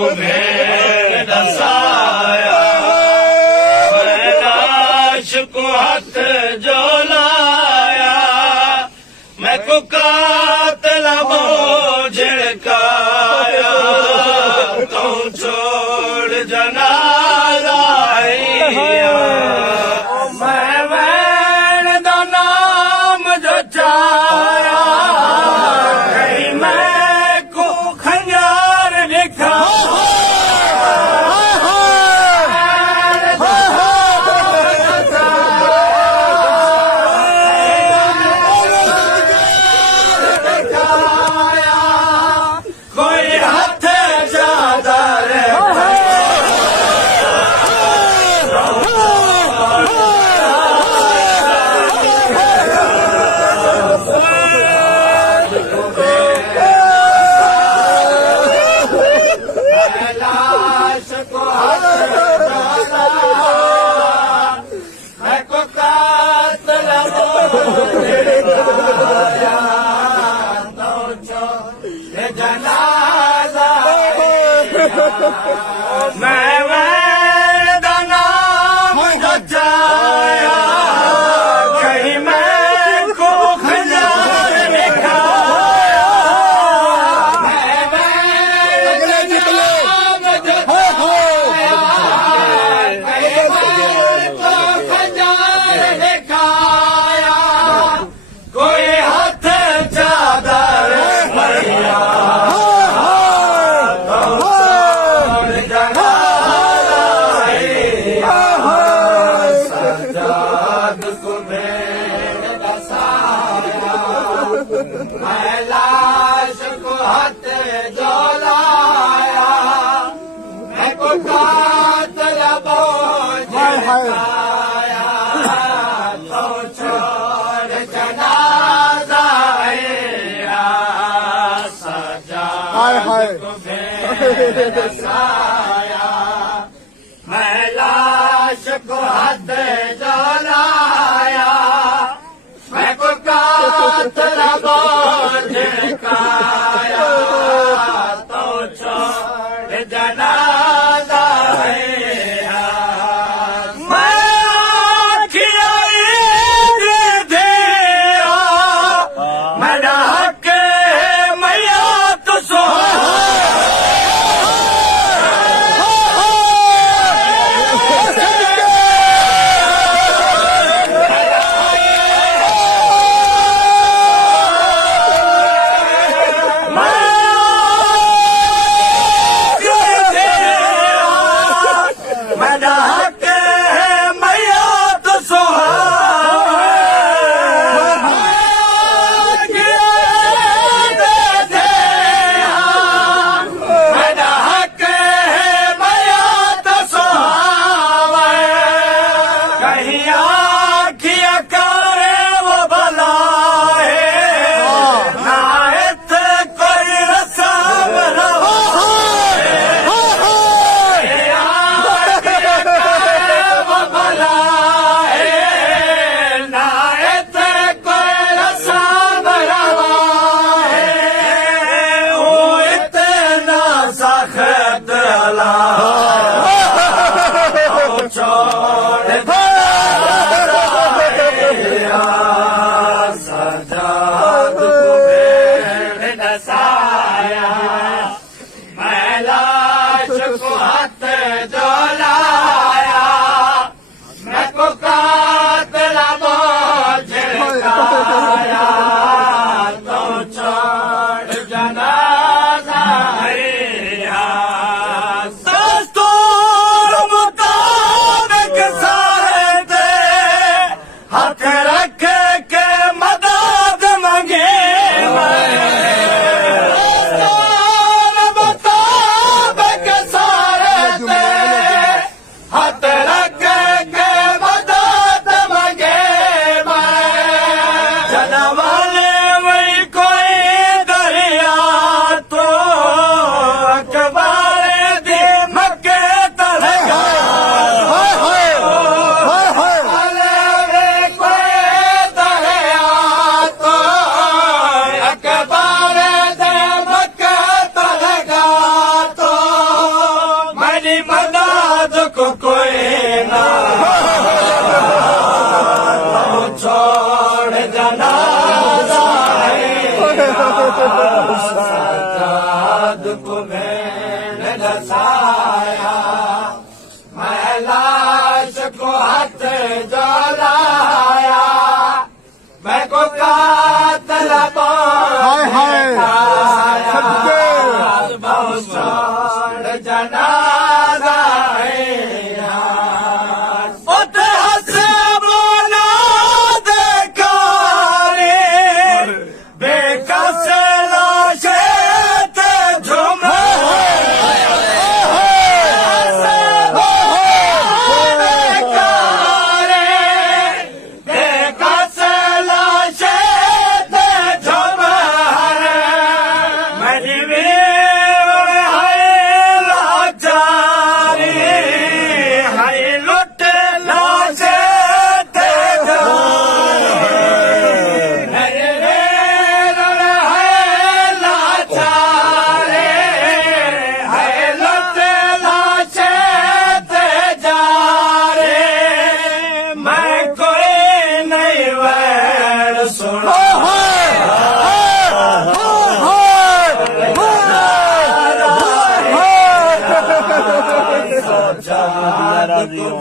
को भेड़ दसाया मैं लाश को हाथ जो लाया मैं को कातला बोझ झिड़काया तो छोड़ जनाजा आया मैं वैन दा नाम जो चाया कहीं मैं को खंजार लिखा कोई हाथ चादर लाश को हाथ डाला मैं को कातला झिड़काया तो छोड़ जनाजा मैं वैन दा नाम जो चाया कहीं मैं को खंजार लिखाया मैं वैन दा नाम जो चाया कहीं मैं को खंजार लिखाया कोई हाथ चादर मरिया सजाद को भेड़ दसाया मैं लाश को हाथ जो लाया मैं को कातला बोझ झिड़काया तो छोड़ जनाजा आया सजाद को भेड़ दसाया मैं लाश को हाथ जो लाया मैं को कातला बोझ झिड़काया तो छोड़ जनाजा आया मैं आँखियाँ दे दिया मैं डाक मैया तो सो को मैंने दसाया मैं लाश को हाथ जलाया मैं को कातल हाय हाय सदके बहुत जनाजा है उते हंसे बोला देखा रे बेकस लाशे ते झूमे नाराजी हो